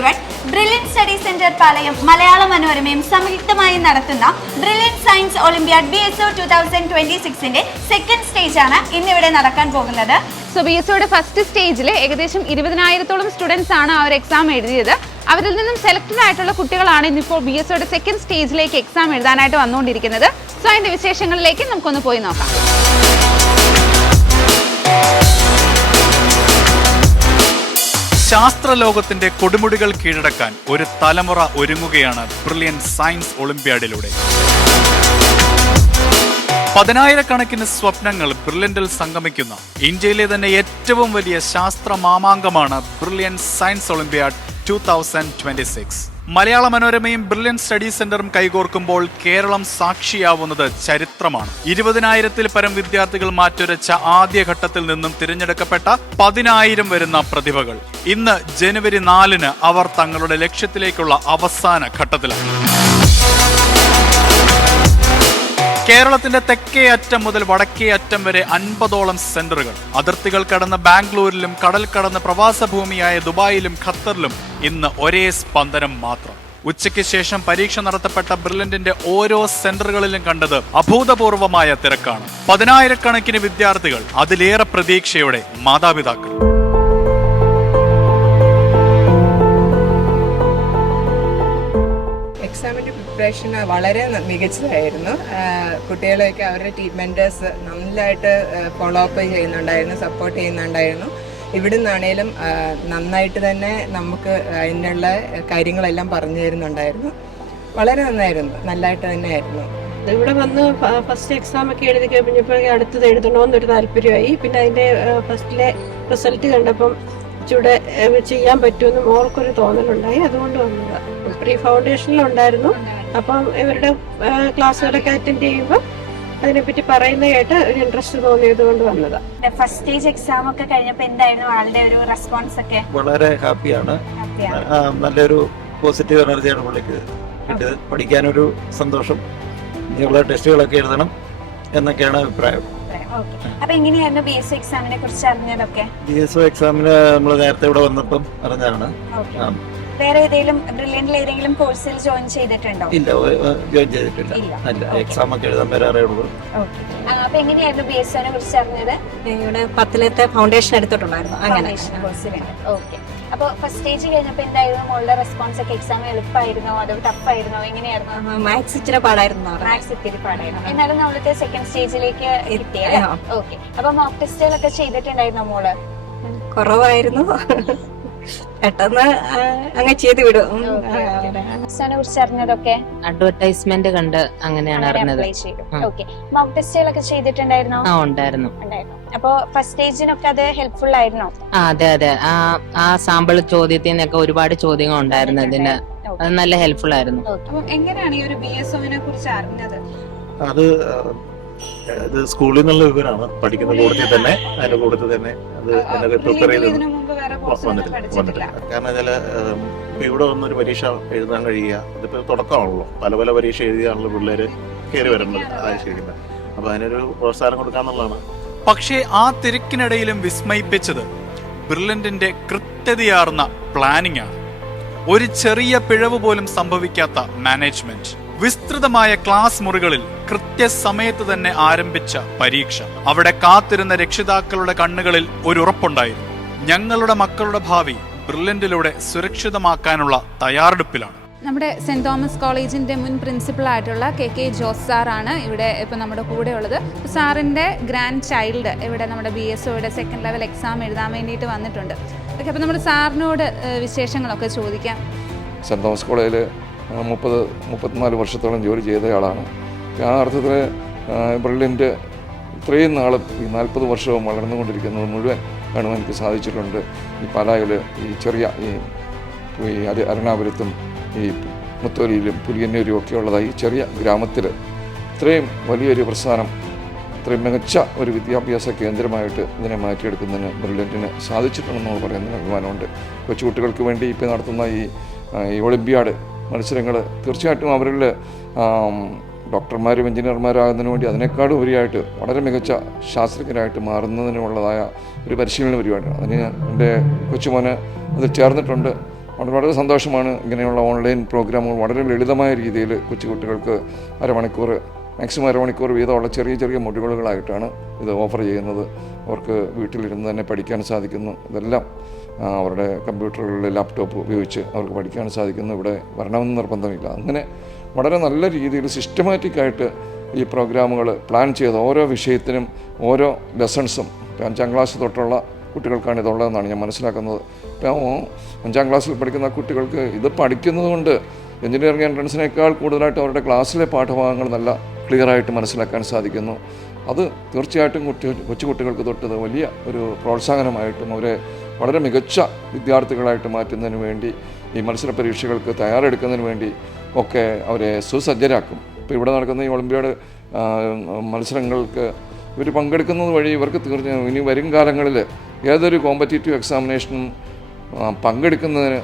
everyone. Brilliant Study Center പാളയം മലയാള മനോരമയും സംയുക്തമായി നടത്തുന്ന ബ്രില്യൻറ്റ് സയൻസ് ഒളിമ്പ്യാഡ് BSO 2026ന്റെ സെക്കൻഡ് സ്റ്റേജ് ആണ് ഇന്നിവിടെ നടക്കാൻ പോകുന്നത്. സോ BSOയുടെ ഫസ്റ്റ് സ്റ്റേജിൽ ഏകദേശം 20,000-ഓളം സ്റ്റുഡൻസ് ആണ് ആ ഒരു എക്സാം എഴുതിയത്. അവരിൽ നിന്നും സെലക്ടഡ് ആയിട്ടുള്ള കുട്ടികളാണ് ഇന്നിപ്പോൾ BSOയുടെ സെക്കൻഡ് സ്റ്റേജിലേക്ക് എക്സാം എഴുതാനായിട്ട് വന്നുകൊണ്ടിരിക്കുന്നത്. സോ അതിന്റെ വിശേഷങ്ങളിലേക്ക് നമുക്കൊന്ന് പോയി നോക്കാം. ശാസ്ത്രലോകത്തിന്റെ കൊടുമുടികൾ കീഴടക്കാൻ ഒരു തലമുറ ഒരുങ്ങുകയാണ് ബ്രില്യൻറ്റ് സയൻസ് ഒളിമ്പ്യാഡിലൂടെ. 10,000-കണക്കിന് സ്വപ്നങ്ങൾ ബ്രില്യന്റിൽ സംഗമിക്കുന്ന ഇന്ത്യയിലെ തന്നെ ഏറ്റവും വലിയ ശാസ്ത്ര മാമാങ്കമാണ് ബ്രില്യൻറ്റ് സയൻസ് ഒളിമ്പ്യാഡ് 2026. മലയാള മനോരമയും ബ്രില്യൻറ്റ് സ്റ്റഡി സെന്ററും കൈകോർക്കുമ്പോൾ കേരളം സാക്ഷിയാവുന്നത് ചരിത്രമാണ്. 20,000-ൽ പരം വിദ്യാർത്ഥികൾ മാറ്റുരച്ച ആദ്യഘട്ടത്തിൽ നിന്നും തിരഞ്ഞെടുക്കപ്പെട്ട 10,000 വരുന്ന പ്രതിഭകൾ. ഇന്ന് ജനുവരി 4-ന് അവർ തങ്ങളുടെ ലക്ഷ്യത്തിലേക്കുള്ള അവസാന ഘട്ടത്തിലാണ്. കേരളത്തിന്റെ തെക്കേ അറ്റം മുതൽ വടക്കേ അറ്റം വരെ 50ഓളം സെന്ററുകൾ. അതിർത്തികൾ കടന്ന് ബാംഗ്ലൂരിലും കടൽ കടന്ന് പ്രവാസഭൂമിയായ ദുബായിലും ഖത്തറിലും ഇന്ന് ഒരേ സ്പന്ദനം മാത്രം. ഉച്ചയ്ക്ക് ശേഷം പരീക്ഷ നടത്തപ്പെട്ട ബ്രില്യന്റിന്റെ ഓരോ സെന്ററുകളിലും കണ്ടത് അഭൂതപൂർവമായ തിരക്കാണ്. 10,000-കണക്കിന് വിദ്യാർത്ഥികൾ, അതിലേറെ പ്രതീക്ഷയോടെ മാതാപിതാക്കൾ. എക്സാമിൻ്റെ പ്രിപ്പറേഷൻ വളരെ മികച്ചതായിരുന്നു. കുട്ടികളെയൊക്കെ അവരുടെ മെൻറ്റേഴ്സ് നന്നായിട്ട് ഫോളോ അപ്പ് ചെയ്യുന്നുണ്ടായിരുന്നു, സപ്പോർട്ട് ചെയ്യുന്നുണ്ടായിരുന്നു. ഇവിടെ നിന്നാണേലും നന്നായിട്ട് തന്നെ നമുക്ക് അതിനുള്ള കാര്യങ്ങളെല്ലാം പറഞ്ഞു തരുന്നുണ്ടായിരുന്നു. വളരെ നന്നായിരുന്നു, നല്ലതായിട്ട് തന്നെയായിരുന്നു. ഇവിടെ വന്ന് ഫസ്റ്റ് എക്സാം ഒക്കെ എഴുതി കഴിഞ്ഞപ്പോഴേക്കും അടുത്തത് എഴുതണമെന്നൊരു താല്പര്യമായി. പിന്നെ അതിൻ്റെ ഫസ്റ്റിലെ റിസൾട്ട് കണ്ടപ്പം ഇവിടെ ചെയ്യാൻ പറ്റുമെന്ന് മോർക്കൊരു തോന്നലുണ്ടായി, അതുകൊണ്ട് വന്നതാണ്. പ്രീ ഫൗണ്ടേഷനിലുണ്ടായിരുന്നു. അപ്പം ഇവരുടെ ക്ലാസ്സുകളൊക്കെ അറ്റൻഡ് ചെയ്യുമ്പോൾ അതിനെപ്പറ്റി പറയുന്ന കേട്ട് ഒരു ഇൻട്രസ്റ്റ് തോന്നിയത് കൊണ്ട് വന്നതാണ്. ഫസ്റ്റ് സ്റ്റേജ് എക്സാം ഒക്കെ കഴിഞ്ഞപ്പോൾ എന്തായിരുന്നു ആളുടെ ഒരു റെസ്പോൺസ് ഒക്കെ? വളരെ ഹാപ്പിയാണ്. നല്ലൊരു പോസിറ്റീവ് എനർജിയാണ് പുള്ളിക്ക് കിട്ടിയത്. പഠിക്കാനൊരു സന്തോഷം. ഇനിയുള്ള ടെസ്റ്റുകളൊക്കെ എഴുതണം എന്നൊക്കെയാണ് അഭിപ്രായം. അപ്പൊ എങ്ങനെയായിരുന്നു BSO എക്സാമിനെ കുറിച്ച് അറിഞ്ഞതൊക്കെ? BSO എക്സാമിന് നമ്മൾ നേരത്തെ ഇവിടെ വന്നപ്പം അറിഞ്ഞാണ്. വേറെ ഏതെങ്കിലും ബ്രില്യന്റിൽ ഏതെങ്കിലും കോഴ്സിൽ ജോയിൻ ചെയ്തിട്ടുണ്ടോ? ഇല്ല, ജോയിൻ ചെയ്തിട്ടില്ല. അല്ല, എക്സാം ഒക്കെ എഴുതാൻ വരാറേ ഉള്ളൂ. അപ്പൊ എങ്ങനെയായിരുന്നു BSOനെ കുറിച്ച് അറിഞ്ഞത്? ഇവിടെ 10ത്തെ ഫൗണ്ടേഷൻ എടുത്തിട്ടുണ്ടായിരുന്നു. അങ്ങനെ കോഴ്സിലുണ്ട്. ഓക്കെ. അപ്പൊ ഫസ്റ്റ് സ്റ്റേജ് കഴിഞ്ഞപ്പോ എന്തായിരുന്നു മോളുടെ റെസ്പോൺസ് ഒക്കെ? എക്സാം എളുപ്പമായിരുന്നോ അതോ ടഫ് ആയിരുന്നോ? എങ്ങനെയായിരുന്നു? മാത്സ് ഇച്ചിരി പാടായിരുന്നു. മാത്സ് ഇത്തിരി പാടായിരുന്നു. എന്നാലും നമ്മളിത്തെ സെക്കൻഡ് സ്റ്റേജിലേക്ക് എത്തിയല്ലേ? ഓക്കെ. അപ്പൊ മോക്ക് ടെസ്റ്റുകളൊക്കെ ചെയ്തിട്ടുണ്ടായിരുന്നോ മോള്? കുറവായിരുന്നു, പെട്ടെന്ന് അങ്ങ് ചെയ്ത് വിടും. കുറിച്ച് അറിഞ്ഞതൊക്കെ അഡ്വർടൈസ്മെന്റ് കണ്ട് അങ്ങനെയാണ് അറിഞ്ഞത്. മോക്ക് ടെസ്റ്റുകളൊക്കെ ചെയ്തിട്ടുണ്ടായിരുന്നോ? ഉണ്ടായിരുന്നു. അപ്പൊ ഫസ്റ്റ് സ്റ്റേജിനൊക്കെ അത് ഹെൽപ്ഫുൾ ആയിരുന്നോ? അതെ അതെ, ആ സാമ്പിൾ ചോദ്യത്തിൽ നിന്നൊക്കെ ഒരുപാട് ചോദ്യങ്ങൾ ഉണ്ടായിരുന്നു. അതിന് അത് നല്ല ഹെൽപ്ഫുൾ ആയിരുന്നു. എങ്ങനെയാണ് ഈ ഒരു BSOനെ കുറിച്ച് അറിഞ്ഞത്? അത് സ്കൂളിൽ നിന്നുള്ള വിവരമാണ്. പഠിക്കുന്ന കൂട്ടത്തിൽ തന്നെ അതിന്റെ കൂട്ടത്തിൽ തന്നെ അത് എന്നൊക്കെ പ്രിപ്പയർ ചെയ്ത് വന്നിട്ടില്ല. കാരണം വെച്ചാൽ ഇപ്പൊ ഇവിടെ വന്നൊരു പരീക്ഷ എഴുതാൻ കഴിയുക, അതിപ്പോ തുടക്കമാണല്ലോ. പല പല പരീക്ഷ എഴുതിയാണല്ലോ പിള്ളേര് കയറി വരേണ്ടത്, ആവശ്യിക്കുന്നത്. അപ്പൊ അതിനൊരു പ്രോത്സാഹനം കൊടുക്കാന്നുള്ളതാണ്. പക്ഷേ ആ തിരക്കിനിടയിലും വിസ്മയിപ്പിച്ചത് ബ്രില്യന്റിന്റെ കൃത്യതയാർന്ന പ്ലാനിംഗ് ആണ്. ഒരു ചെറിയ പിഴവ് പോലും സംഭവിക്കാത്ത മാനേജ്മെന്റ്. വിസ്തൃതമായ ക്ലാസ് മുറികളിൽ കൃത്യസമയത്ത് തന്നെ ആരംഭിച്ച പരീക്ഷ. അവിടെ കാത്തിരുന്ന രക്ഷിതാക്കളുടെ കണ്ണുകളിൽ ഒരു ഉറപ്പുണ്ടായിരുന്നു. ഞങ്ങളുടെ മക്കളുടെ ഭാവി ബ്രില്യന്റിലൂടെ സുരക്ഷിതമാക്കാനുള്ള തയ്യാറെടുപ്പിലാണ്. നമ്മുടെ സെന്റ് തോമസ് കോളേജിന്റെ മുൻ പ്രിൻസിപ്പൽ ആയിട്ടുള്ള KK ജോസ് സാറാണ് ഇവിടെ ഇപ്പൊ നമ്മുടെ കൂടെ ഉള്ളത്. സാറിന്റെ ഗ്രാൻഡ് ചൈൽഡ് ഇവിടെ നമ്മുടെ BSOയുടെ സെക്കൻഡ് ലെവൽ എക്സാം എഴുതാൻ വേണ്ടിയിട്ട് വന്നിട്ടുണ്ട്. ഓക്കെ, അപ്പൊ നമ്മുടെ സാറിനോട് വിശേഷങ്ങളൊക്കെ ചോദിക്കാം. സെന്റ് തോമസ് കോളേജിൽ 34 വർഷത്തോളം ജോലി ചെയ്തയാളാണ്. ആ അർത്ഥത്തിൽ ബ്രില്യൻ്റ് ഇത്രയും നാളും ഈ 40 വർഷവും വളർന്നുകൊണ്ടിരിക്കുന്നത് മുഴുവൻ കാണുവാൻ എനിക്ക് സാധിച്ചിട്ടുണ്ട്. ഈ പാലായിൽ ഈ ചെറിയ ഈ അരുണാപുരത്തും ഈ മുത്തോലിയിലും പുലിയന്നൂരും ഒക്കെ ഉള്ളതായി ഈ ചെറിയ ഗ്രാമത്തിൽ ഇത്രയും വലിയൊരു പ്രസ്ഥാനം, ഇത്രയും മികച്ച ഒരു വിദ്യാഭ്യാസ കേന്ദ്രമായിട്ട് ഇതിനെ മാറ്റിയെടുക്കുന്നതിന് ബ്രില്യൻറ്റിന് സാധിച്ചിട്ടുണ്ടെന്ന് പറയുന്നതിന് അഭിമാനമുണ്ട്. കൊച്ചുകുട്ടികൾക്ക് വേണ്ടി ഇപ്പോൾ നടത്തുന്ന ഈ ഒളിമ്പ്യാഡ് മത്സരങ്ങൾ തീർച്ചയായിട്ടും അവരിൽ ഡോക്ടർമാരും എഞ്ചിനീയർമാരാകുന്നതിന് വേണ്ടി അതിനേക്കാളും ഉപരിയായിട്ട് വളരെ മികച്ച ശാസ്ത്രജ്ഞരായിട്ട് മാറുന്നതിനുള്ളതായ ഒരു പരിശീലന പരിപാടിയാണ്. അതിന് എൻ്റെ കൊച്ചുമോന് അതിൽ ചേർന്നിട്ടുണ്ട്. വളരെ സന്തോഷമാണ് ഇങ്ങനെയുള്ള ഓൺലൈൻ പ്രോഗ്രാമുകൾ വളരെ ലളിതമായ രീതിയിൽ കൊച്ചുകുട്ടികൾക്ക് അരമണിക്കൂർ മാക്സിമം അരമണിക്കൂർ വീതമുള്ള ചെറിയ ചെറിയ മൊഡ്യൂളുകളായിട്ടാണ് ഇത് ഓഫർ ചെയ്യുന്നത്. അവർക്ക് വീട്ടിലിരുന്ന് തന്നെ പഠിക്കാൻ സാധിക്കുന്നു. ഇതെല്ലാം അവരുടെ കമ്പ്യൂട്ടറുകളിൽ ലാപ്ടോപ്പ് ഉപയോഗിച്ച് അവർക്ക് പഠിക്കാൻ സാധിക്കുന്നു. ഇവിടെ വരണമെന്ന് നിർബന്ധമില്ല. അങ്ങനെ വളരെ നല്ല രീതിയിൽ സിസ്റ്റമാറ്റിക്കായിട്ട് ഈ പ്രോഗ്രാമുകൾ പ്ലാൻ ചെയ്ത് ഓരോ വിഷയത്തിനും ഓരോ ലെസൺസും 5ാം ക്ലാസ് തൊട്ടുള്ള കുട്ടികൾക്കാണ് ഇതുള്ളതെന്നാണ് ഞാൻ മനസ്സിലാക്കുന്നത്. ഇപ്പോൾ 5ാം ക്ലാസ്സിൽ പഠിക്കുന്ന കുട്ടികൾക്ക് ഇത് പഠിക്കുന്നത് കൊണ്ട് എഞ്ചിനീയറിംഗ് എൻട്രൻസിനേക്കാൾ കൂടുതലായിട്ട് അവരുടെ ക്ലാസ്സിലെ പാഠഭാഗങ്ങൾ നല്ല ക്ലിയറായിട്ട് മനസ്സിലാക്കാൻ സാധിക്കുന്നു. അത് തീർച്ചയായിട്ടും കൊച്ചു കുട്ടികൾക്ക് തൊട്ടത് വലിയ ഒരു പ്രോത്സാഹനമായിട്ടും അവരെ വളരെ മികച്ച വിദ്യാർത്ഥികളായിട്ട് മാറ്റുന്നതിന് വേണ്ടി ഈ മത്സര പരീക്ഷകൾക്ക് തയ്യാറെടുക്കുന്നതിന് വേണ്ടി ഒക്കെ അവരെ സുസജ്ജരാക്കും. ഇപ്പോൾ ഇവിടെ നടക്കുന്ന ഈ ഒളിമ്പ്യാഡ് മത്സരങ്ങൾക്ക് ഇവർ പങ്കെടുക്കുന്നത് വഴി ഇവർക്ക് തീർച്ചയായും ഇനി വരും കാലങ്ങളിൽ ഏതൊരു കോമ്പറ്റീറ്റീവ് എക്സാമിനേഷനും പങ്കെടുക്കുന്നതിന്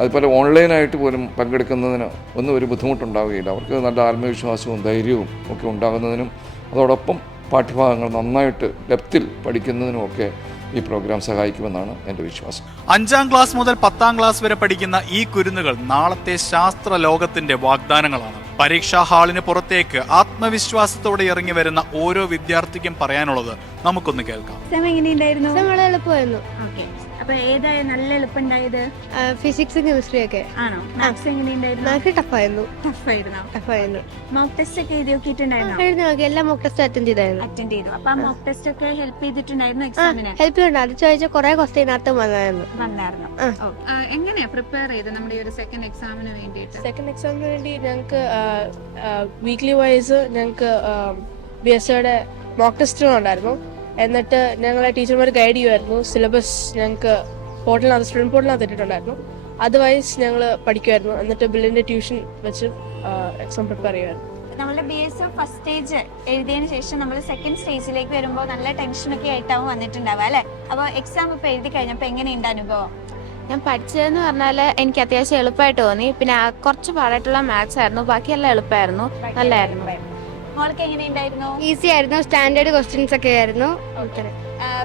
അതുപോലെ ഓൺലൈനായിട്ട് പോലും പങ്കെടുക്കുന്നതിന് ഒന്നും ഒരു ബുദ്ധിമുട്ടുണ്ടാവുകയില്ല. അവർക്ക് നല്ല ആത്മവിശ്വാസവും ധൈര്യവും ഒക്കെ ഉണ്ടാകുന്നതിനും അതോടൊപ്പം പാഠ്യഭാഗങ്ങൾ നന്നായിട്ട് ഡെപ്തിൽ പഠിക്കുന്നതിനുമൊക്കെ ഈ പ്രോഗ്രാം സഹായിക്കുമെന്നാണ് എൻ്റെ വിശ്വാസം. 5ാം ക്ലാസ് മുതൽ 10ാം ക്ലാസ് വരെ പഠിക്കുന്ന ഈ കുരുന്നുകൾ നാളത്തെ ശാസ്ത്ര ലോകത്തിന്റെ വാഗ്ദാനങ്ങളാണ്. പരീക്ഷാ ഹാളിന് പുറത്തേക്ക് ആത്മവിശ്വാസത്തോടെ ഇറങ്ങി വരുന്ന ഓരോ വിദ്യാർത്ഥിക്കും പറയാനുള്ളത് നമുക്കൊന്ന് കേൾക്കാം. എങ്ങനെയുണ്ടായിരുന്നു? എളുപ്പമായിരുന്നു. അപ്പൊ ഏതായ നല്ല എളുപ്പമുണ്ടായത്? ഫിസിക്സ് കെമിസ്ട്രി ഒക്കെ ആണോ? മാത്സ് എങ്ങനെയുണ്ടായിരുന്നു? മാത്സ് ടഫായിരുന്നു. ടഫായിരുന്നു. മോക്ക് ടെസ്റ്റ് ഒക്കെ എഴുതി നോക്കിയിട്ടുണ്ടായിരുന്നോ? എഴുതി നോക്കി. എല്ലാ മോക്ക് ടെസ്റ്റ് അറ്റൻഡ് ചെയ്തു. അപ്പൊ മോക്ക് ടെസ്റ്റ് ഒക്കെ ഹെൽപ്പ് ചെയ്തിട്ടുണ്ടായിരുന്നു എക്സാമിന്? ഹെൽപ്പ് ചെയ്യുന്നുണ്ട്. അത് ചോദിച്ചാൽ കുറെ ക്വസ്റ്റ്യനകത്ത് വന്നായിരുന്നു. എങ്ങനെയാ പ്രിപ്പയർ ചെയ്ത് നമ്മുടെ ഈ ഒരു സെക്കൻഡ് എക്സാമിന് വേണ്ടിയിട്ട്? സെക്കൻഡ് എക്സാമിന് വേണ്ടി ഞങ്ങൾക്ക് വീക്ക്ലി വൈസ് ഞങ്ങൾക്ക് BSc മോക്ക് ടെസ്റ്റുകളുണ്ടായിരുന്നു. എന്നിട്ട് ഞങ്ങളെ ടീച്ചർമാർ ഗൈഡ് ചെയ്യുമായിരുന്നു. സിലബസ് ഞങ്ങൾക്ക് സ്റ്റുഡൻറ് പോർട്ടലിനകത്ത് ഇട്ടിട്ടുണ്ടായിരുന്നു. അതുവൈസ് ഞങ്ങൾ പഠിക്കുമായിരുന്നു. എന്നിട്ട് ബില്ലിന്റെ ട്യൂഷൻ വെച്ച് എക്സാം പ്രിപ്പയർ ചെയ്യുമായിരുന്നു. നമ്മുടെ BSc ഫസ്റ്റ് സ്റ്റേജ് എഴുതിയതിനു ശേഷം നമ്മൾ സെക്കൻഡ് സ്റ്റേജിലേക്ക് വരുമ്പോൾ നല്ല ടെൻഷനൊക്കെ ആയിട്ടാവും വന്നിട്ടുണ്ടാവുക അല്ലെ? അപ്പോൾ എക്സാം ഇപ്പൊ എഴുതി കഴിഞ്ഞപ്പോൾ എങ്ങനെയുണ്ട് അനുഭവം? ഞാൻ പഠിച്ചതെന്ന് പറഞ്ഞാൽ എനിക്ക് അത്യാവശ്യം എളുപ്പമായിട്ട് തോന്നി. പിന്നെ കുറച്ച് പാടായിട്ടുള്ള മാത്സ് ആയിരുന്നു, ബാക്കിയെല്ലാം എളുപ്പമായിരുന്നു, നല്ലായിരുന്നു. മോൾക്ക് എങ്ങനെയുണ്ടായിരുന്നു? ഈസി ആയിരുന്നു. സ്റ്റാൻഡേർഡ് ക്വസ്റ്റ്യൻസ് ഒക്കെ ആയിരുന്നു.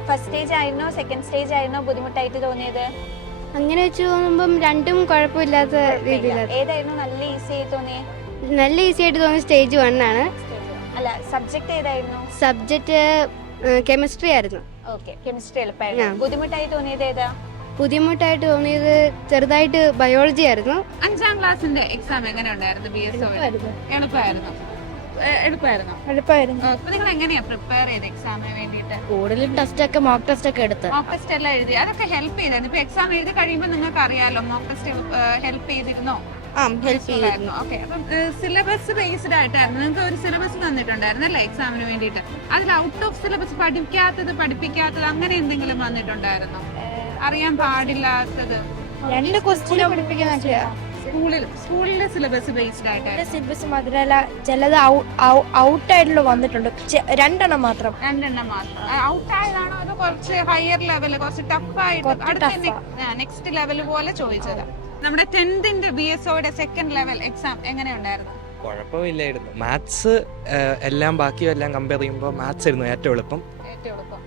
ഫസ്റ്റ് സ്റ്റേജ് ആയിരുന്നോ സെക്കൻഡ് സ്റ്റേജ് ആയിരുന്നോ ബുദ്ധിമുട്ടായിട്ട് തോന്നിയത്? അങ്ങനെ വെച്ച് തോന്നുമ്പം രണ്ടും കുഴപ്പമില്ലാത്ത രീതിയിലാണ്. ഏതായിരുന്നു നല്ല ഈസി ആയി തോന്നിയത്? നല്ല ഈസി ആയിട്ട് തോന്നിയ സ്റ്റേജ് 1 ആണ്. അല്ല, സബ്ജക്ട് ഏതായിരുന്നു? സബ്ജക്ട് കെമിസ്ട്രി ആയിരുന്നു. ഓക്കെ, കെമിസ്ട്രി എളുപ്പമായിരുന്നു. ബുദ്ധിമുട്ടായി തോന്നിയത് ഏതാ? ബുദ്ധിമുട്ടായിട്ട് തോന്നിയത് ചെറുതായിട്ട് ബയോളജി ആയിരുന്നു. 5ാം ക്ലാസ്സിന്റെ എക്സാം എങ്ങനെ ഉണ്ടായിരുന്നു? എളുപ്പമായിരുന്നു. അപ്പൊ നിങ്ങൾ എങ്ങനെയാ പ്രിപ്പയർ ചെയ്ത് എക്സാമിന് വേണ്ടിയിട്ട്? കൂടുതലും ടെസ്റ്റ് ഒക്കെ മോക്ക് ടെസ്റ്റ് ഒക്കെ എടുത്ത് മോക്ക് ടെസ്റ്റ് എല്ലാം എഴുതി. അതൊക്കെ ഹെൽപ്പ് ചെയ്തായിരുന്നു. ഇപ്പൊ എക്സാം എഴുതി കഴിയുമ്പോൾ നിങ്ങൾക്ക് അറിയാലോ മോക്ക് ടെസ്റ്റ് ഹെൽപ്പ് ചെയ്തിരുന്നോ? ഓക്കെ. അപ്പം സിലബസ് ബേസ്ഡ് ആയിട്ടായിരുന്നു. നിങ്ങൾക്ക് ഒരു സിലബസ് തന്നിട്ടുണ്ടായിരുന്നു അല്ലേ എക്സാമിന് വേണ്ടിയിട്ട്? അതിൽ ഔട്ട് ഓഫ് സിലബസ് പഠിപ്പിക്കാത്തത് അങ്ങനെ എന്തെങ്കിലും വന്നിട്ടുണ്ടായിരുന്നോ? അറിയാൻ പാടില്ലാത്തത്? 2 ക്വസ്റ്റ്യൻ പഠിപ്പിക്കുന്ന സ്കൂളിലെ സിലബസ് ബേസ്ഡ് ആയിട്ടാണ്. സിലബസ് മാത്രമല്ല ചിലത് ഔട്ട് ആയിട്ടുള്ള വന്നിട്ടുണ്ട്. 2 മാത്രം. ഔട്ട് ആയതാണോ അതോ കുറച്ച് ഹയർ ലെവൽ കുറച്ച് ടഫ് ആയിട്ട് അടുത്ത നെക്സ്റ്റ് ലെവൽ പോലെ ചോദിച്ചത്? നമ്മുടെ 10th BSc second level exam എങ്ങനെ ഉണ്ടായിരുന്നു? കുഴപ്പമില്ലായിരുന്നു. മാത്സ് എല്ലാം ബാക്കിയെല്ലാം കമ്പയർ ചെയ്യുമ്പോൾ മാത്സ് ആയിരുന്നു ഏറ്റവും എളുപ്പം.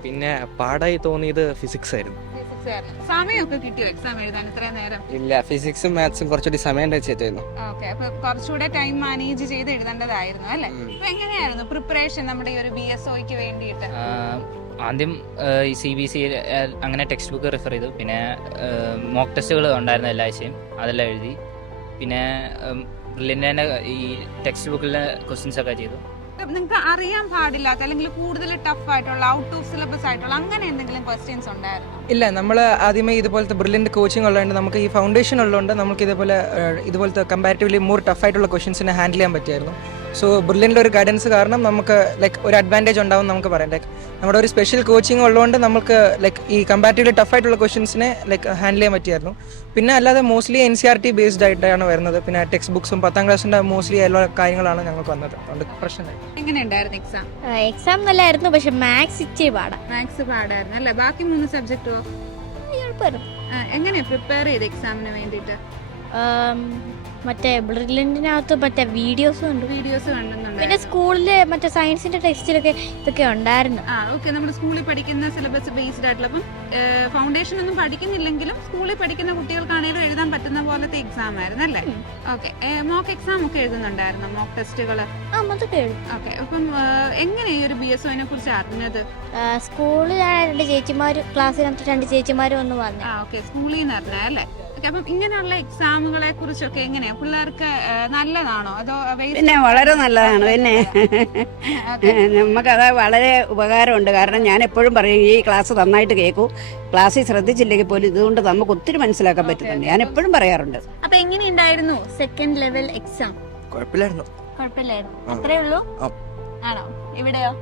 പിന്നെ പാടായി തോന്നിയത് ഫിസിക്സ് ആയിരുന്നു. സമയമൊക്കെ കിട്ടിയോ എക്സാം എഴുതാൻ ഇത്രയും നേരം? ഇല്ല, ഫിസിക്സും മാത്സും കുറച്ചുകൂടി സമയം വെച്ചിട്ടായിരുന്നു. ഓക്കെ, അപ്പൊ കുറച്ചുകൂടെ ടൈം മാനേജ് ചെയ്ത് എഴുതേണ്ടതായിരുന്നു അല്ലേ? അപ്പൊ എങ്ങനെയായിരുന്നു പ്രിപ്പറേഷൻ നമ്മുടെ ഈ ഒരു BScക്ക് വേണ്ടിയിട്ട്? ആദ്യം ഈ CBSE അങ്ങനെ ടെക്സ്റ്റ് ബുക്ക് റെഫർ ചെയ്തു. പിന്നെ മോക്ക് ടെസ്റ്റുകൾ ഉണ്ടായിരുന്നു എല്ലാ ആഴ്ചയും, അതെല്ലാം എഴുതി. പിന്നെ ബ്രില്യൻ്റ് ഈ ടെക്സ്റ്റ് ബുക്കിലെ ക്വസ്റ്റ്യൻസ് ഒക്കെ ചെയ്തു. നിങ്ങൾക്ക് അറിയാൻ പാടില്ലാത്ത അല്ലെങ്കിൽ കൂടുതൽ ടഫ് ആയിട്ടുള്ള ഔട്ട് ഓഫ് സിലബസ് ആയിട്ടുള്ള അങ്ങനെ എന്തെങ്കിലും ക്വസ്റ്റ്യൻസ് ഉണ്ടായിരുന്നു? ഇല്ല, നമ്മൾ ആദ്യമേ ഇതുപോലത്തെ ബ്രില്യൻ്റ് കോച്ചിങ് ഉള്ളതുകൊണ്ട് നമുക്ക് ഈ ഫൗണ്ടേഷൻ ഉള്ളതുകൊണ്ട് നമുക്ക് ഇതുപോലത്തെ കമ്പാരിറ്റീവ്ലി മോർ ടഫ് ആയിട്ടുള്ള ക്വസ്റ്റ്യൻസിനെ ഹാൻഡിൽ ചെയ്യാൻ പറ്റിയായിരുന്നു. സോ ബ്രില്യൻ്റിൻ്റെ ഒരു ഗൈഡൻസ് കാരണം നമുക്ക് ഒരു അഡ്വാൻറ്റേജ് ഉണ്ടാവും നമുക്ക് പറയാം. നമ്മുടെ ഒരു സ്പെഷ്യൽ കോച്ചിങ് ഉള്ളതുകൊണ്ട് നമുക്ക് ഈ കമ്പാരിറ്റീവ്ലി ടഫ് ആയിട്ടുള്ള ക്വസ്റ്റ്യൻസിനെ ഹാൻഡിൽ ചെയ്യാൻ പറ്റിയായിരുന്നു. പിന്നെ അല്ലാതെ മോസ്റ്റ്ലി NCERT ബേസ്ഡ് ആയിട്ടാണ് വരുന്നത്. പിന്നെ ടെക്സ്റ്റ് ബുക്സും 10ാം ക്ലാസ്സിൻ്റെ മോസ്റ്റ്ലി എല്ലാ കാര്യങ്ങളാണ് ഞങ്ങൾക്ക് വന്നത്. അതുകൊണ്ട് പ്രശ്നമില്ല. എങ്ങനെയുണ്ടായിരുന്നു എക്സാം നല്ലായിരുന്നു. പക്ഷെ മാത്സ് ഇച്ചിരി പാടായിരുന്നു അല്ലേ? ബാക്കി 3 സബ്ജക്റ്റോ എങ്ങനെയാ പ്രിപ്പയർ ചെയ്ത് എക്സാമിന് വേണ്ടിയിട്ട്? മറ്റേ ബ്രില്യൻറ്റിനകത്ത് മറ്റേ വീഡിയോസ് കണ്ടുന്നുണ്ട്. പിന്നെ സ്കൂളിലെ മറ്റേ സയൻസിന്റെ ടെക്സ്റ്റിലൊക്കെ ഇതൊക്കെ ഉണ്ടായിരുന്നു. ഓക്കെ, നമ്മുടെ സ്കൂളിൽ പഠിക്കുന്ന സിലബസ് ബേസ്ഡ് ആയിട്ടുള്ള, അപ്പം ഫൗണ്ടേഷൻ ഒന്നും പഠിക്കുന്നില്ലെങ്കിലും സ്കൂളിൽ പഠിക്കുന്ന കുട്ടികൾക്കാണെങ്കിലും എഴുതാൻ പറ്റുന്ന പോലത്തെ എക്സാം ആയിരുന്നു അല്ലേ? ഓക്കെ, മോക്ക് എക്സാം ഒക്കെ എഴുതുന്നുണ്ടായിരുന്നു, മോക്ക് ടെസ്റ്റുകൾ? അതൊക്കെ എഴുതും. ഓക്കെ, അപ്പം എങ്ങനെ ഈ ഒരു BSOനെ കുറിച്ച് അറിഞ്ഞത്? സ്കൂളിൽ 2 ചേച്ചിമാര്, ക്ലാസ്സിനകത്ത് 2 ചേച്ചിമാര് വന്ന് പറഞ്ഞു. ഓക്കെ, സ്കൂളിൽ നിന്ന് അറിഞ്ഞ അല്ലേ? ഓക്കെ, അപ്പം ഇങ്ങനെയുള്ള എക്സാമുകളെ കുറിച്ചൊക്കെ എങ്ങനെയാ പിള്ളേർക്ക് നല്ലതാണോ അതോ പിന്നെ വളരെ നല്ലതാണ്. പിന്നെ നമുക്കത് വളരെ ഉപകാരമുണ്ട്. കാരണം ഞാൻ എപ്പോഴും പറയും, ഈ ക്ലാസ് നന്നായിട്ട് കേൾക്കൂ, ക്ലാസ്സിൽ ശ്രദ്ധിച്ചില്ലെങ്കിൽ പോലും ഇതുകൊണ്ട് നമുക്ക് ഒത്തിരി മനസ്സിലാക്കാൻ പറ്റുന്നുണ്ട്. ഞാൻ എപ്പോഴും പറയാറുണ്ട്. അപ്പൊ എങ്ങനെയുണ്ടായിരുന്നു സെക്കൻഡ് ലെവൽ എക്സാം? കുഴപ്പമില്ലായിരുന്നു. അത്രേ ഉള്ളൂ ആണോ? ഇവിടെയോ?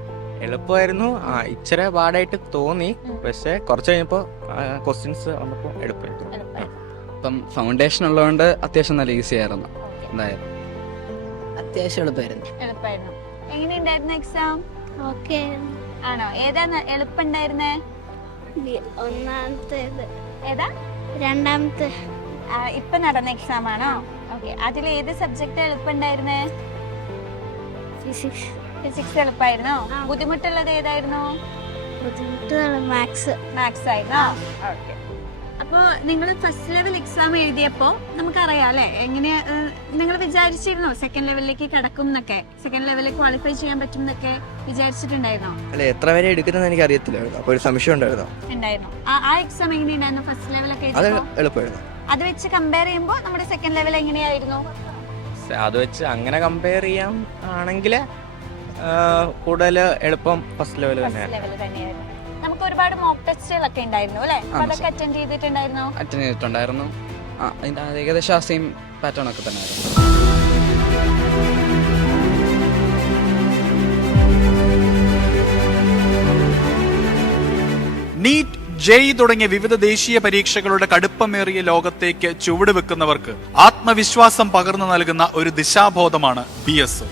എളുപ്പമായിരുന്നു. ഇച്ചിരി പാടായിട്ട് തോന്നി, പക്ഷെ കുറച്ച് കഴിഞ്ഞപ്പോ ക്വസ്റ്റ്യൻസ് വന്നപ്പോ എളുപ്പമായിരുന്നു. ഇപ്പം ഫൗണ്ടേഷൻ ഉള്ളതുകൊണ്ട് അത്യാവശ്യം നല്ല ഈസി ആയിരുന്നു. എന്തായാലും അത്യാവശ്യം എളുപ്പമായിരുന്നു. എങ്ങനെയുണ്ടായിരുന്നു എക്സാം? ഓക്കെ ആണോ? ഏതാ എളുപ്പമുണ്ടായിരുന്നേ? ഒന്നാമത്തേത്. ഏതാ? രണ്ടാമത്തെ. ഇപ്പൊ നടന്ന എക്സാം ആണോ? ഓക്കെ, അതിൽ ഏത് സബ്ജക്ട് എളുപ്പമുണ്ടായിരുന്നേ? ഫിസിക്സ് എളുപ്പമായിരുന്നോ? ബുദ്ധിമുട്ടുള്ളത് ഏതായിരുന്നു? മാത്സ് ആയിരുന്നോ? ഓക്കെ. അപ്പൊ നിങ്ങൾ ഫസ്റ്റ് ലെവൽ എക്സാം എഴുതിയപ്പോ നമുക്കറിയാം അല്ലെ, എങ്ങനെയാ നിങ്ങൾ വിചാരിച്ചിരുന്നോ സെക്കൻഡ് ലെവലിലേക്ക് കിടക്കും എന്നൊക്കെ, സെക്കൻഡ് ലെവലിൽ ക്വാളിഫൈ ചെയ്യാൻ പറ്റും എന്നൊക്കെ വിചാരിച്ചിട്ടുണ്ടായിരുന്നോ? അല്ല, എത്ര വരെ എടുക്കുന്നത് എനിക്ക് അറിയത്തില്ലായിരുന്നു. അപ്പൊ ഒരു സംശയം ഉണ്ടായിരുന്നു. ആ എക്സാം എങ്ങനെയുണ്ടായിരുന്നു? ഫസ്റ്റ് ലെവലൊക്കെ അത് എളുപ്പമായിരുന്നു. അത് വെച്ച് കമ്പയർ ചെയ്യുമ്പോൾ നമ്മുടെ സെക്കൻഡ് ലെവൽ എങ്ങനെയായിരുന്നു? അത് വെച്ച് അങ്ങനെ കമ്പയർ ചെയ്യാൻ ആണെങ്കിൽ കൂടുതൽ എളുപ്പം ഫസ്റ്റ് ലെവൽ തന്നെയായിരുന്നു. നമുക്ക് ഒരുപാട് മോക്ക് ടെസ്റ്റുകളൊക്കെ ഉണ്ടായിരുന്നു അല്ലേ? അതൊക്കെ അറ്റൻഡ് ചെയ്തിട്ടുണ്ടായിരുന്നോ? അറ്റൻഡ് ചെയ്തിട്ടുണ്ടായിരുന്നു. ഏകദേശം ആ സെയിം പാറ്റേൺ ഒക്കെ തന്നെ ആയിരുന്നു. നീറ്റ്, ജെഇ തുടങ്ങിയ വിവിധ ദേശീയ പരീക്ഷകളുടെ കടുപ്പമേറിയ ലോകത്തേക്ക് ചുവടുവെക്കുന്നവർക്ക് ആത്മവിശ്വാസം പകർന്നു നൽകുന്ന ഒരു ദിശാബോധമാണ് BSO.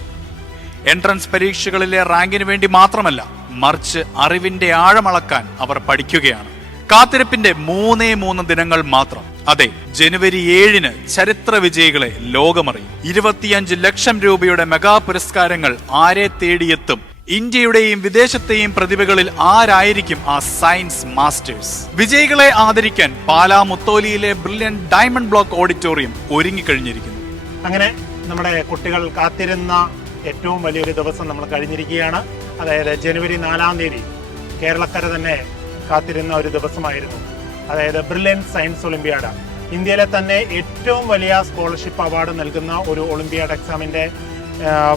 എൻട്രൻസ് പരീക്ഷകളിലെ റാങ്കിന് വേണ്ടി മാത്രമല്ല, മറിച്ച് അറിവിന്റെ ആഴമളക്കാൻ അവർ പഠിക്കുകയാണ്. കാത്തിരിപ്പിന്റെ 3 ദിനങ്ങൾ മാത്രം. അതെ, ജനുവരി 7 ചരിത്ര വിജയികളെ ലോകമറിയും. 25 ലക്ഷം രൂപയുടെ മെഗാ പുരസ്കാരങ്ങൾ ആരെ തേടിയെത്തും? ഇന്ത്യയുടെയും വിദേശത്തെയും പ്രതിഭകളിൽ ആരായിരിക്കും ആ സയൻസ് മാസ്റ്റേഴ്സ്? വിജയികളെ ആദരിക്കാൻ പാലാ മുത്തോലിയിലെ ബ്രില്യൻ ഡയമണ്ട് ബ്ലോക്ക് ഓഡിറ്റോറിയം ഒരുങ്ങിക്കഴിഞ്ഞിരിക്കുന്നു. അങ്ങനെ നമ്മുടെ കുട്ടികൾ കാത്തിരുന്ന ഏറ്റവും വലിയൊരു ദിവസം നമ്മൾ കഴിഞ്ഞിരിക്കുകയാണ്. അതായത് ജനുവരി 4 തീയതി കേരളക്കര തന്നെ കാത്തിരുന്ന ഒരു ദിവസമായിരുന്നു. അതായത് ബ്രില്യൻ സയൻസ് ഒളിമ്പ്യാഡ്, ഇന്ത്യയിലെ തന്നെ ഏറ്റവും വലിയ സ്കോളർഷിപ്പ് അവാർഡ് നൽകുന്ന ഒരു ഒളിമ്പ്യാഡ് എക്സാമിൻ്റെ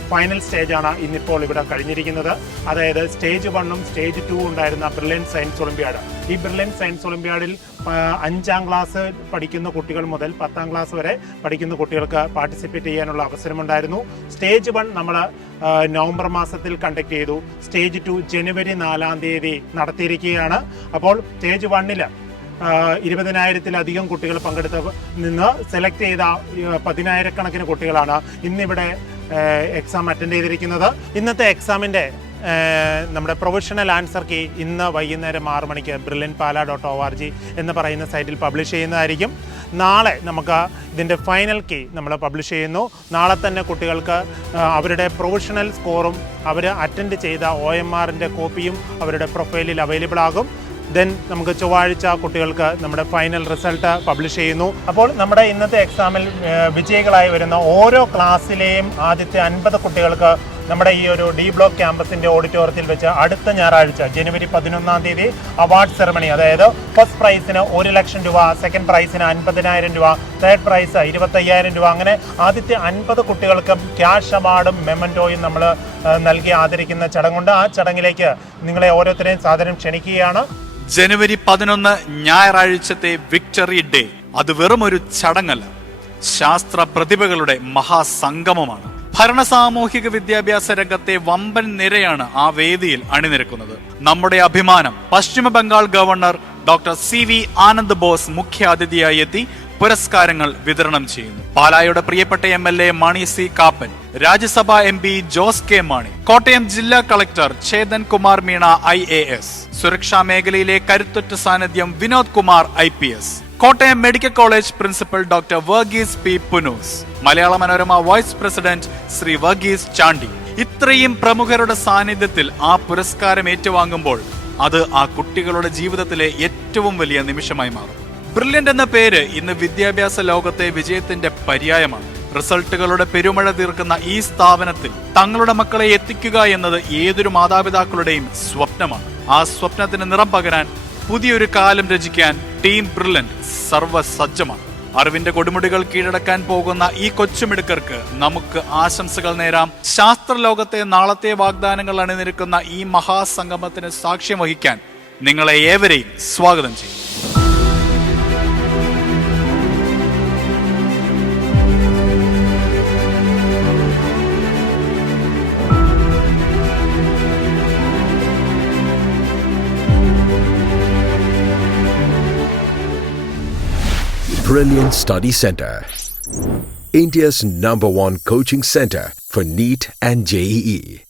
ഫൈനൽ സ്റ്റേജാണ് ഇന്നിപ്പോൾ ഇവിടെ കഴിഞ്ഞിരിക്കുന്നത്. അതായത് സ്റ്റേജ് 1ഉം സ്റ്റേജ് 2 ഉണ്ടായിരുന്ന ബ്രില്യൻ സയൻസ് ഒളിമ്പ്യാഡ്. ഈ ബ്രില്യൻ സയൻസ് ഒളിമ്പ്യാഡിൽ 5ാം ക്ലാസ് പഠിക്കുന്ന കുട്ടികൾ മുതൽ 10ാം ക്ലാസ് വരെ പഠിക്കുന്ന കുട്ടികൾക്ക് പാർട്ടിസിപ്പേറ്റ് ചെയ്യാനുള്ള അവസരമുണ്ടായിരുന്നു. സ്റ്റേജ് 1 നമ്മൾ നവംബർ മാസത്തിൽ കണ്ടക്ട് ചെയ്തു. സ്റ്റേജ് 2 ജനുവരി 4 തീയതി നടത്തിയിരിക്കുകയാണ്. അപ്പോൾ സ്റ്റേജ് 1-ൽ 20,000-ലധികം കുട്ടികൾ പങ്കെടുത്ത് നിന്ന് സെലക്ട് ചെയ്ത 10,000-കണക്കിന് കുട്ടികളാണ് ഇന്നിവിടെ എക്സാം അറ്റൻഡ് ചെയ്തിരിക്കുന്നത്. ഇന്നത്തെ എക്സാമിൻ്റെ നമ്മുടെ പ്രൊഫഷണൽ ആൻസർ കീ ഇന്ന് വൈകുന്നേരം 6 മണിക്ക് brilliantpala.org എന്ന് പറയുന്ന സൈറ്റിൽ പബ്ലിഷ് ചെയ്യുന്നതായിരിക്കും. നാളെ നമുക്ക് ഇതിൻ്റെ ഫൈനൽ കീ നമ്മൾ പബ്ലിഷ് ചെയ്യുന്നു. നാളെ തന്നെ കുട്ടികൾക്ക് അവരുടെ പ്രൊഫഷണൽ സ്കോറും അവർ അറ്റൻഡ് ചെയ്ത OMRൻ്റെ കോപ്പിയും അവരുടെ പ്രൊഫൈലിൽ അവൈലബിൾ ആകും. ദെൻ നമുക്ക് ചൊവ്വാഴ്ച കുട്ടികൾക്ക് നമ്മുടെ ഫൈനൽ റിസൾട്ട് പബ്ലിഷ് ചെയ്യുന്നു. അപ്പോൾ നമ്മുടെ ഇന്നത്തെ എക്സാമിൽ വിജയികളായി വരുന്ന ഓരോ ക്ലാസ്സിലെയും ആദ്യത്തെ 50 കുട്ടികൾക്ക് നമ്മുടെ ഈ ഒരു D ബ്ലോക്ക് ക്യാമ്പസിൻ്റെ ഓഡിറ്റോറിയത്തിൽ വെച്ച് അടുത്ത ഞായറാഴ്ച ജനുവരി 11 തീയതി അവാർഡ് സെറമണി, അതായത് ഫസ്റ്റ് പ്രൈസിന് 1 ലക്ഷം രൂപ, സെക്കൻഡ് പ്രൈസിന് 50,000 രൂപ, തേർഡ് പ്രൈസ് 25,000 രൂപ, അങ്ങനെ ആദ്യത്തെ 50 കുട്ടികൾക്ക് ക്യാഷ് അവാർഡും മെമൻറ്റോയും നമ്മൾ നൽകി ആദരിക്കുന്ന ചടങ്ങുണ്ട്. ആ ചടങ്ങിലേക്ക് നിങ്ങളെ ഓരോരുത്തരെയും സാദരം ക്ഷണിക്കുകയാണ്. ജനുവരി 11 ഞായറാഴ്ചത്തെ വിക്ടറി ഡേ അത് വെറും ഒരു ചടങ്ങല്ല, ശാസ്ത്ര പ്രതിഭകളുടെ മഹാസംഗമമാണ്. ഭരണ സാമൂഹിക വിദ്യാഭ്യാസ രംഗത്തെ വമ്പൻ നിരയാണ് ആ വേദിയിൽ അണിനിരക്കുന്നത്. നമ്മുടെ അഭിമാനം പശ്ചിമ Bengal governor doctor CV Anand boss മുഖ്യാതിഥിയായി എത്തി പുരസ്കാരങ്ങൾ വിതരണം ചെയ്യുന്നു. പാലായുടെ പ്രിയപ്പെട്ട MLA മണി C കാപ്പൻ, രാജ്യസഭാ MP ജോസ് K മാണി, കോട്ടയം ജില്ലാ കളക്ടർ ഛേദൻ കുമാർ മീണ IAS, സുരക്ഷാ മേഖലയിലെ കരുത്തുറ്റ സാന്നിധ്യം Vinod Kumar IPS, Kottayam medical college principal doctor Varghese P Punnoose, Malayala Manorama vice president Shri Varghese Chandy. ഇത്രയും പ്രമുഖരുടെ സാന്നിധ്യത്തിൽ ആ പുരസ്കാരം ഏറ്റുവാങ്ങുമ്പോൾ അത് ആ കുട്ടികളുടെ ജീവിതത്തിലെ ഏറ്റവും വലിയ നിമിഷമായി മാറും. ബ്രില്യന്റ് എന്ന പേര് ഇന്ന് വിദ്യാഭ്യാസ ലോകത്തെ വിജയത്തിന്റെ പര്യായമാണ്. റിസൾട്ടുകളുടെ പെരുമഴ തീർക്കുന്ന ഈ സ്ഥാപനത്തിൽ തങ്ങളുടെ മക്കളെ എത്തിക്കുക എന്നത് ഏതൊരു മാതാപിതാക്കളുടെയും സ്വപ്നമാണ്. ആ സ്വപ്നത്തിന് നിറം പകരാൻ പുതിയൊരു കാലം രചിക്കാൻ ടീം ബ്രില്യന്റ് സർവ്വസജ്ജമാണ്. അറിവിന്റെ കൊടുമുടികൾ കീഴടക്കാൻ പോകുന്ന ഈ കൊച്ചുമിടുക്കർക്ക് നമുക്ക് ആശംസകൾ നേരാം. ശാസ്ത്രലോകത്തെ നാളത്തെ വാഗ്ദാനങ്ങൾ അണിനിരക്കുന്ന ഈ മഹാസംഗമത്തിന് സാക്ഷ്യം വഹിക്കാൻ നിങ്ങളെ ഏവരെയും സ്വാഗതം ചെയ്യും. Brilliant Study Center, India's #1 coaching center for NEET and JEE.